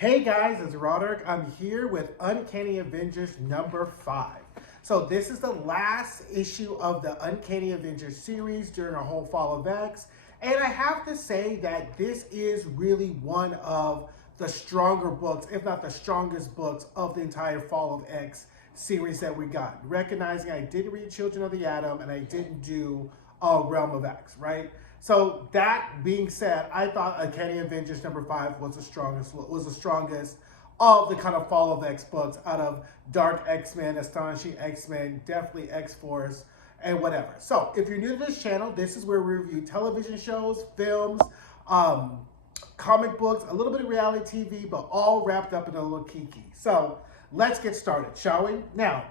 Hey guys, it's Roderick. I'm here with Uncanny Avengers number 5. So this is the last issue of the Uncanny Avengers series during our whole Fall of X. And I have to say that this is really one of the stronger books, if not the strongest books of the entire Fall of X series that we got. Recognizing I didn't read Children of the Atom and I didn't do Realm of X, right? So that being said, I thought Uncanny Avengers number 5 was the strongest of the kind of Fall of X books out of Dark X-Men, Astonishing X-Men, definitely X-Force, and whatever. So if you're new to this channel, this is where we review television shows, films, comic books, a little bit of reality TV, but all wrapped up in a little kiki. So let's get started, shall we? Now,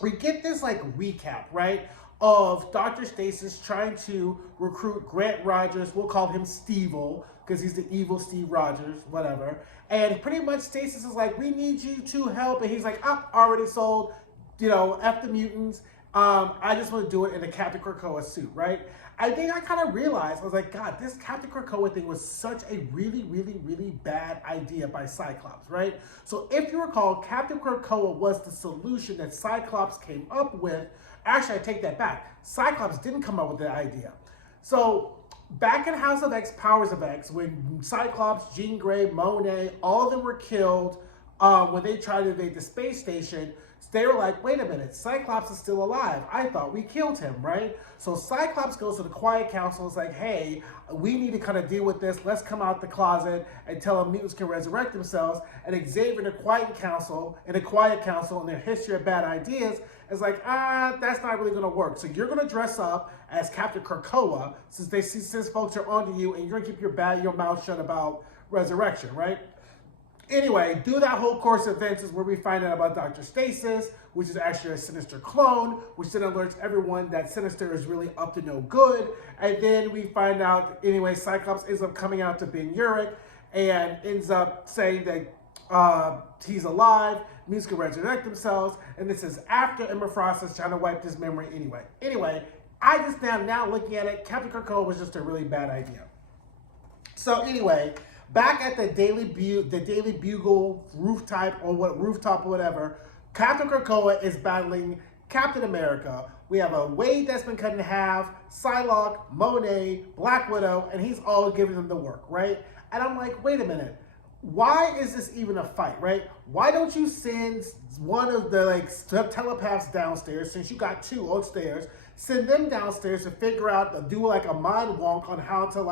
we get this like recap, right, of Dr. Stasis trying to recruit Grant Rogers. We'll call him Stevil because he's the evil Steve Rogers, whatever. And pretty much Stasis is like, we need you to help. And he's like, already sold, F the mutants. I just want to do it in a Captain Krakoa suit, right? I think I kind of realized, I was like, God, this Captain Krakoa thing was such a really, really, really bad idea by Cyclops, right? So if you recall, Captain Krakoa was the solution that Cyclops came up with. Actually, I take that back. Cyclops didn't come up with the idea. So back in House of X, Powers of X, when Cyclops, Jean Grey, Monet, all of them were killed when they tried to invade the space station, they were like, wait a minute, Cyclops is still alive. I thought we killed him, right? So Cyclops goes to the Quiet Council and is like, hey, we need to kind of deal with this. Let's come out the closet and tell them mutants can resurrect themselves. And Xavier in the Quiet Council, and their history of bad ideas, is like, that's not really going to work. So you're going to dress up as Captain Krakoa since folks are onto you, and you're going to keep your mouth shut about resurrection, right? Anyway, do that whole course of events is where we find out about Dr. Stasis, which is actually a Sinister clone, which then alerts everyone that Sinister is really up to no good. And then we find out, anyway, Cyclops ends up coming out to Ben Urich and ends up saying that he's alive, mutants can resurrect themselves, and this is after Emma Frost is trying to wipe his memory anyway. Anyway, I just now looking at it, Captain Krakoa was just a really bad idea. So anyway, back at the Daily Bugle rooftop or whatever, Captain Krakoa is battling Captain America. We have a Wade that's been cut in half, Psylocke, Monet, Black Widow, and he's all giving them the work, right? And I'm like, wait a minute. Why is this even a fight, right? Why don't you send one of the telepaths downstairs, since you got 2 upstairs, send them downstairs to figure out, do like a mind wonk on how to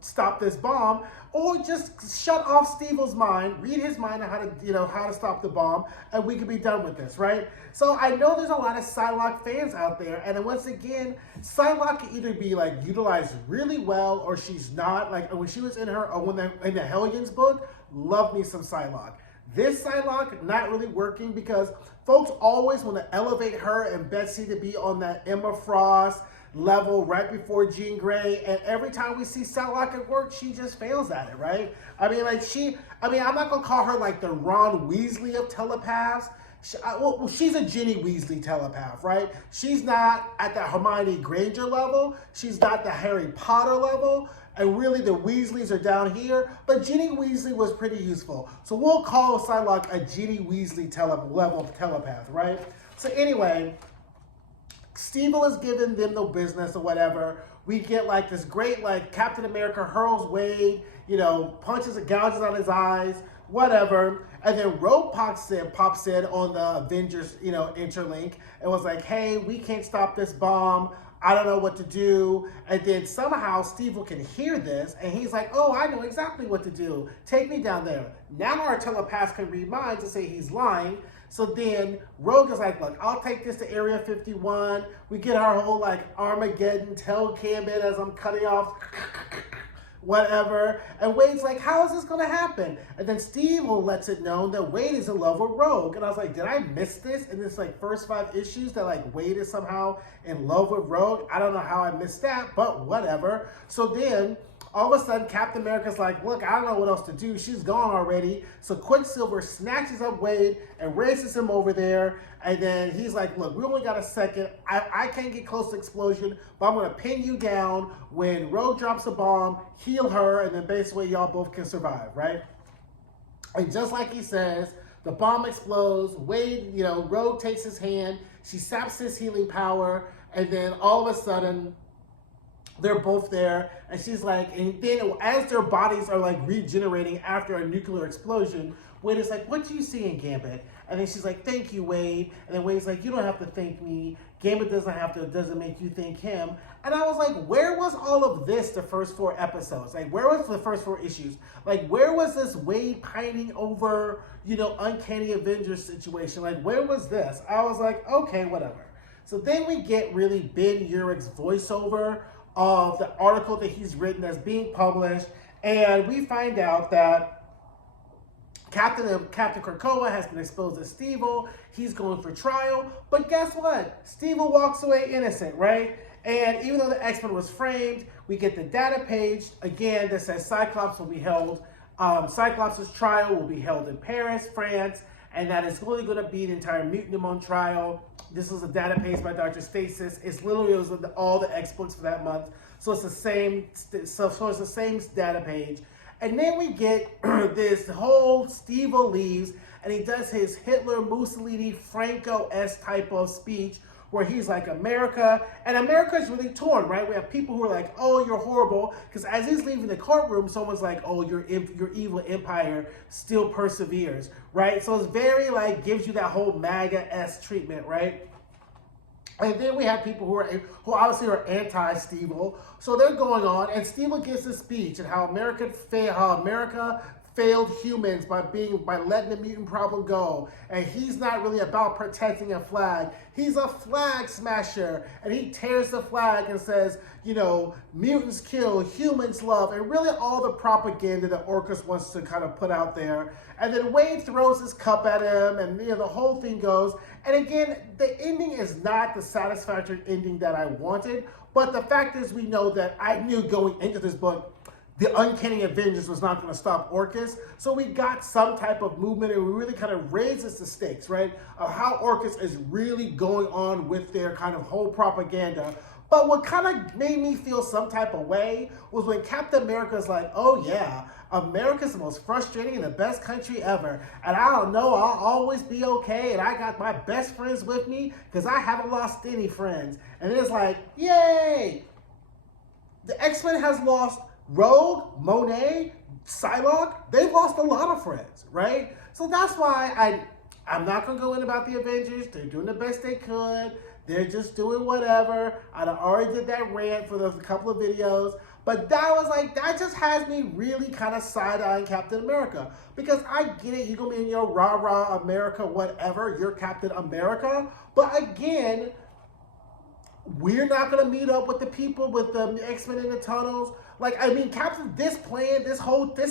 stop this bomb, or just shut off Stevil's mind, read his mind on how to stop the bomb, and we can be done with this, right? So I know there's a lot of Psylocke fans out there, and then once again, Psylocke can either be utilized really well, or she's not. Like when she was in the Hellions book, love me some Psylocke. This Psylocke not really working because folks always want to elevate her and Betsy to be on that Emma Frost level right before Jean Grey, and every time we see Psylocke at work, she just fails at it, right? I'm not gonna call her like the Ron Weasley of telepaths. She's a Ginny Weasley telepath, right? She's not at the Hermione Granger level. She's not the Harry Potter level. And really the Weasleys are down here. But Ginny Weasley was pretty useful. So we'll call Psylocke a Ginny Weasley level of telepath, right? So anyway, Stevil is giving them no business or whatever. We get this great Captain America hurls Wade, punches and gouges on his eyes, whatever. And then Rogue pops in on the Avengers, interlink and was like, hey, we can't stop this bomb. I don't know what to do. And then somehow Stevil can hear this and he's like, oh, I know exactly what to do. Take me down there. Now our telepath can read minds and say he's lying. So then Rogue is like, look, I'll take this to Area 51. We get our whole Armageddon tail cam in as I'm cutting off whatever. And Wade's like, how is this going to happen? And then Stevil lets it known that Wade is in love with Rogue. And I was like, did I miss this in this first 5 issues that Wade is somehow in love with Rogue? I don't know how I missed that, but whatever. So then All of a sudden, Captain America's like, look, I don't know what else to do. She's gone already. So Quicksilver snatches up Wade and races him over there. And then he's like, look, we only got a second. I can't get close to explosion, but I'm going to pin you down. When Rogue drops a bomb, heal her, and then basically y'all both can survive, right? And just like he says, the bomb explodes. Wade, Rogue takes his hand. She saps his healing power. And then all of a sudden, they're both there. And she's like, and then as their bodies are like regenerating after a nuclear explosion, Wade is like, what do you see in Gambit? And then she's like, thank you, Wade. And then Wade's like, you don't have to thank me. Gambit doesn't make you thank him. And I was like, where was all of this the first 4 episodes? Like, where was the first 4 issues? Like, where was this Wade pining over, Uncanny Avengers situation? Like, where was this? I was like, okay, whatever. So then we get really Ben Urich's voiceover of the article that he's written that's being published. And we find out that Captain Krakoa has been exposed as Stevil. He's going for trial. But guess what? Stevil walks away innocent, right? And even though the X-Men was framed, we get the data page, again, that says Cyclops will be held. Cyclops' trial will be held in Paris, France, and that is really going to be the entire Mutant on trial. This was a data page by Dr. Stasis. It was all the X books for that month. So it's the same. So it's the same data page. And then we get this whole Stevil leaves, and he does his Hitler, Mussolini, Franco-esque type of speech where he's like, America, and America is really torn, right? We have people who are like, oh, you're horrible, because as he's leaving the courtroom, someone's like, oh, your evil empire still perseveres, right? So it's very like, gives you that whole MAGA-esque treatment, right? And then we have people who obviously are anti-Stevil. So they're going on, and Stevil gives a speech and how America failed humans by letting the mutant problem go. And he's not really about protecting a flag. He's a flag smasher. And he tears the flag and says, mutants kill, humans love, and really all the propaganda that Orcus wants to kind of put out there. And then Wade throws his cup at him, and the whole thing goes. And again, the ending is not the satisfactory ending that I wanted, but the fact is we know that I knew going into this book, the Uncanny Avengers was not going to stop Orcus. So we got some type of movement, and we really kind of raises the stakes, right? Of how Orcus is really going on with their kind of whole propaganda. But what kind of made me feel some type of way was when Captain America's like, oh yeah, America's the most frustrating and the best country ever. And I don't know, I'll always be okay. And I got my best friends with me because I haven't lost any friends. And it's like, yay! The X-Men has lost Rogue, Monet, Psylocke. They've lost a lot of friends, right? So that's why I'm not going to go in about the Avengers. They're doing the best they could. They're just doing whatever. I already did that rant for those couple of videos. But that just has me really kind of side-eyeing Captain America. Because I get it, you're going to be in your rah-rah America, whatever. You're Captain America. But again, we're not going to meet up with the people, with the X-Men in the tunnels. This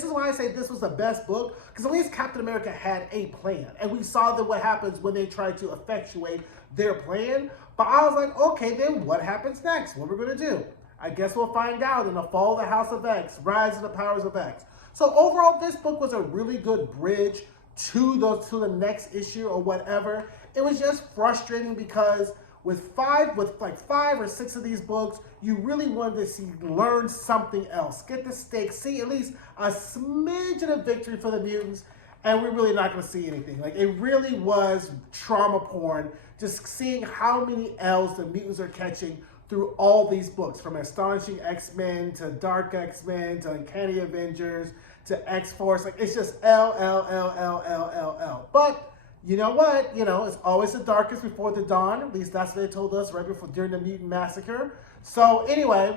is why I say this was the best book. Because at least Captain America had a plan. And we saw that what happens when they try to effectuate their plan. But I was like, okay, then what happens next? What are we going to do? I guess we'll find out in the Fall of the House of X, Rise of the Powers of X. So overall, this book was a really good bridge to the next issue or whatever. It was just frustrating because with five or six of these books, you really wanted to learn something else. Get the stakes, see at least a smidgen of victory for the mutants, and we're really not going to see anything. Like, it really was trauma porn, just seeing how many L's the mutants are catching through all these books, from Astonishing X-Men to Dark X-Men to Uncanny Avengers to X-Force. Like, it's just L, L, L, L, L, L, L. But you know what? It's always the darkest before the dawn. At least that's what they told us during the Mutant Massacre. So anyway,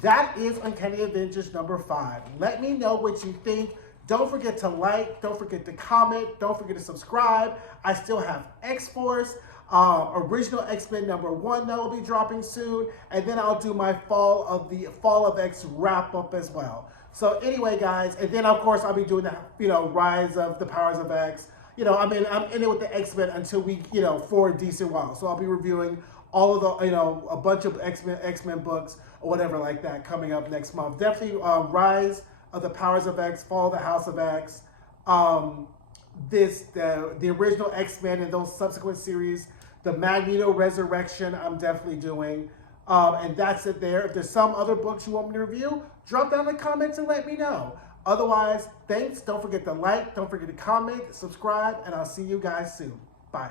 that is Uncanny Avengers number 5. Let me know what you think. Don't forget to like. Don't forget to comment. Don't forget to subscribe. I still have X-Force. Original X-Men number 1 that will be dropping soon, and then I'll do my Fall of X wrap up as well. So anyway, guys, and then of course I'll be doing the Rise of the Powers of X. I'm in it with the X-Men until we for a decent while. So I'll be reviewing all of the a bunch of X-Men books or whatever like that coming up next month. Definitely Rise of the Powers of X, Fall of the House of X, the original X-Men and those subsequent series, the Magneto Resurrection I'm definitely doing. And that's it there. If there's some other books you want me to review, drop down in the comments and let me know. Otherwise, thanks. Don't forget to like, don't forget to comment, subscribe, and I'll see you guys soon. Bye.